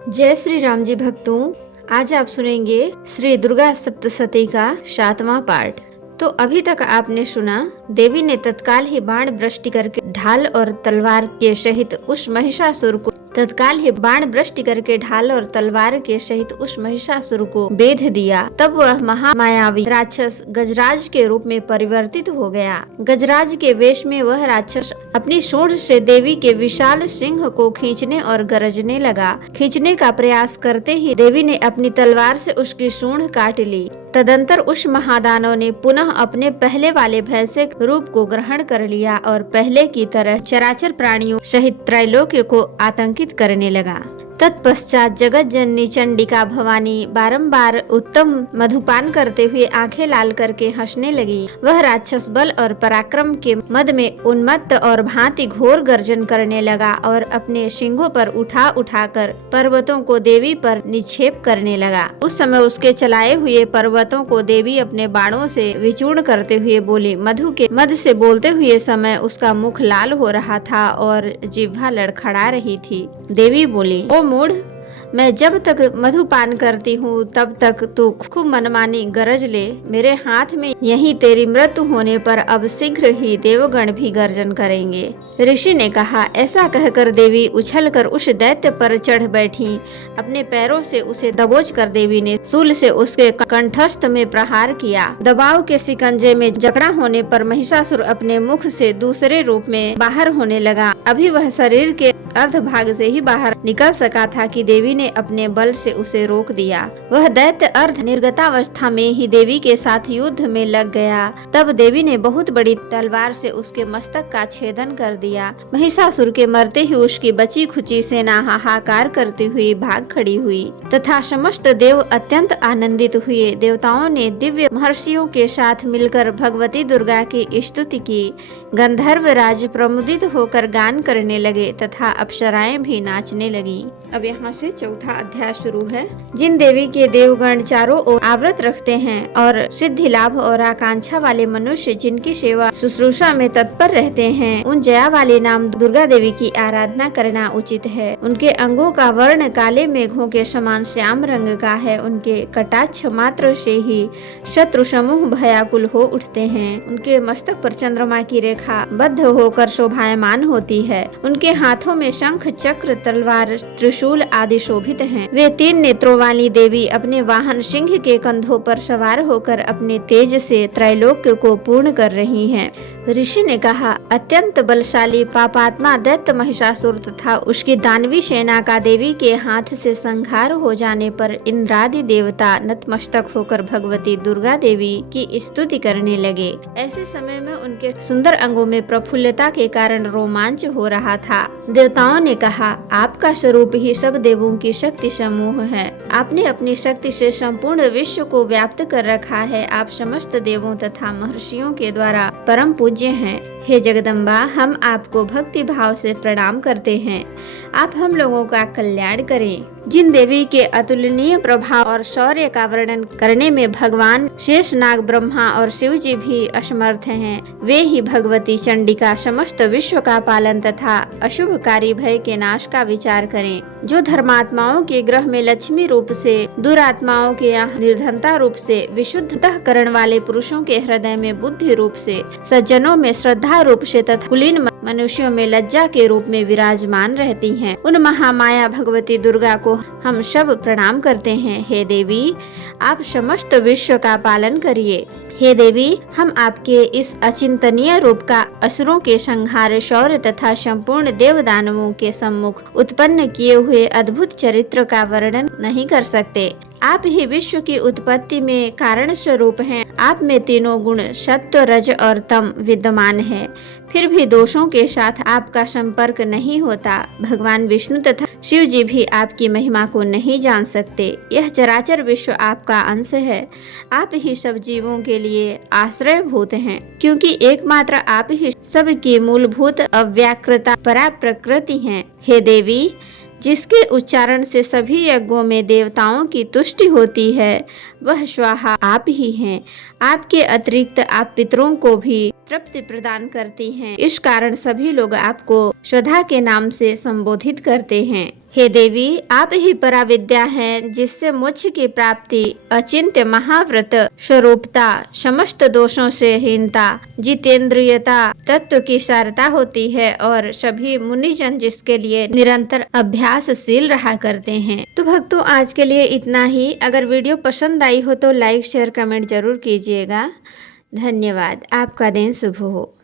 जय श्री राम जी भक्तों, आज आप सुनेंगे श्री दुर्गा सप्तशती का 7वां पार्ट। तो अभी तक आपने सुना, देवी ने तत्काल ही बाण वृष्टि करके ढाल और तलवार के सहित उस महिषासुर को बेध दिया। तब वह महामायावी राक्षस गजराज के रूप में परिवर्तित हो गया। गजराज के वेश में वह राक्षस अपनी सूंड से देवी के विशाल सिंह को खींचने और गरजने लगा। खींचने का प्रयास करते ही देवी ने अपनी तलवार से उसकी सूंड काट ली। तदंतर उस महादानव ने पुनः अपने पहले वाले भय से रूप को ग्रहण कर लिया और पहले की तरह चराचर प्राणियों सहित त्रैलोक्य को आतंकित करने लगा। तत्पश्चात जगत जननी चंडिका भवानी बारंबार उत्तम मधुपान करते हुए आंखें लाल करके हंसने लगी। वह राक्षस बल और पराक्रम के मद में उन्मत्त और भांति घोर गर्जन करने लगा और अपने सिंहों पर उठा कर पर्वतों को देवी पर निक्षेप करने लगा। उस समय उसके चलाए हुए पर्वतों को देवी अपने बाणों से विचूर्ण करते हुए बोली। मधु के मद से बोलते हुए समय उसका मुख लाल हो रहा था और जिह्वा लड़खड़ा रही थी। देवी बोली, ओ मूढ़, मैं जब तक मधुपान करती हूँ तब तक तू खूब मनमानी गरज ले। मेरे हाथ में यही तेरी मृत्यु होने पर अब शीघ्र ही देवगण भी गर्जन करेंगे। ऋषि ने कहा। ऐसा कहकर देवी उछलकर उस दैत्य पर चढ़ बैठी। अपने पैरों से उसे दबोच कर देवी ने शूल से उसके कंठस्थ में प्रहार किया। दबाव के शिकंजे में जकड़ा होने पर महिषासुर अपने मुख से दूसरे रूप में बाहर होने लगा। अभी वह शरीर के अर्ध भाग से ही बाहर निकल सका था कि देवी ने अपने बल से उसे रोक दिया। वह दैत्य अर्ध निर्गतावस्था में ही देवी के साथ युद्ध में लग गया। तब देवी ने बहुत बड़ी तलवार से उसके मस्तक का छेदन कर दिया। महिषासुर के मरते ही उसकी बची खुची सेना हाहाकार करती हुई भाग खड़ी हुई तथा समस्त देव अत्यंत आनंदित हुए। देवताओं ने दिव्य महर्षियों के साथ मिलकर भगवती दुर्गा की स्तुति की। गंधर्व राज प्रमुदित होकर गान करने लगे तथा अप्सराएं भी नाचने लगी। अब यहाँ से चौथा अध्याय शुरू है। जिन देवी के देवगण चारों ओर आवृत रखते हैं और सिद्धि लाभ और आकांक्षा वाले मनुष्य जिनकी सेवा शुश्रूषा में तत्पर रहते हैं, उन जया वाले नाम दुर्गा देवी की आराधना करना उचित है। उनके अंगों का वर्ण काले मेघों के समान श्याम रंग का है। उनके कटाक्ष मात्र से ही शत्रु समूह भयाकुल हो उठते हैं। उनके मस्तक पर चंद्रमा की रेखा बद्ध होकर शोभायमान होती है। उनके हाथों में शंख चक्र तलवार त्रिशूल आदि शोभित हैं। वे 3 नेत्रों वाली देवी अपने वाहन सिंह के कंधों पर सवार होकर अपने तेज से त्रैलोक्य को पूर्ण कर रही हैं। ऋषि ने कहा, अत्यंत बलशाली पापात्मा दैत्य महिषासुर तथा उसकी दानवी सेना का देवी के हाथ से संहार हो जाने पर इंद्रादि देवता नतमस्तक होकर भगवती दुर्गा देवी की स्तुति करने लगे। ऐसे समय में उनके सुंदर अंगों में प्रफुल्लता के कारण रोमांच हो रहा था। देवताओं ने कहा, आपका स्वरूप ही सब देवों की शक्ति समूह है। आपने अपनी शक्ति से संपूर्ण विश्व को व्याप्त कर रखा है। आप समस्त देवों तथा महर्षियों के द्वारा परम पूज्य हैं। हे जगदम्बा, हम आपको भक्ति भाव से प्रणाम करते हैं। आप हम लोगों का कल्याण करें। जिन देवी के अतुलनीय प्रभाव और शौर्य का वर्णन करने में भगवान शेषनाग ब्रह्मा और शिव जी भी असमर्थ हैं, वे ही भगवती चंडिका समस्त विश्व का पालन तथा अशुभकारी भय के नाश का विचार करें। जो धर्मात्माओं के ग्रह में लक्ष्मी रूप से, दुरात्माओं के यहाँ निर्धनता रूप से, विशुद्धतः करण वाले पुरुषों के हृदय में बुद्धि रूप से, सज्जनों में श्रद्धा रूप से तथा कुलीन मनुष्यों में लज्जा के रूप में विराजमान रहती हैं, उन महामाया भगवती दुर्गा को हम सब प्रणाम करते हैं। हे देवी, आप समस्त विश्व का पालन करिए। हे देवी, हम आपके इस अचिंतनीय रूप का असुरों के संहार, शौर्य तथा संपूर्ण देव दानवों के सम्मुख उत्पन्न किए हुए अद्भुत चरित्र का वर्णन नहीं कर सकते। आप ही विश्व की उत्पत्ति में कारण स्वरूप हैं। आप में तीनों गुण सत्व, रज और तम विद्यमान है। फिर भी दोषों के साथ आपका संपर्क नहीं होता। भगवान विष्णु तथा शिव जी भी आपकी महिमा को नहीं जान सकते। यह चराचर विश्व आपका अंश है। आप ही सब जीवों के लिए आश्रयभूत हैं, क्योंकि एकमात्र आप ही सबकी मूलभूत अव्याकृता परा प्रकृति हैं। हे देवी, जिसके उच्चारण से सभी यज्ञों में देवताओं की तुष्टि होती है, वह स्वाहा आप ही हैं। आपके अतिरिक्त आप पितरों को भी तृप्ति प्रदान करती हैं। इस कारण सभी लोग आपको स्वधा के नाम से संबोधित करते हैं। हे देवी, आप ही पराविद्या हैं, जिससे मोक्ष की प्राप्ति, अचिंत्य महाव्रत स्वरूपता, समस्त दोषों से हीनता, जितेंद्रियता, तत्व की सारता होती है और सभी मुनिजन जिसके लिए निरंतर अभ्यासशील रहा करते हैं। तो भक्तों, आज के लिए इतना ही। अगर वीडियो पसंद आई हो तो लाइक शेयर कमेंट जरूर कीजिएगा। धन्यवाद। आपका दिन शुभ हो।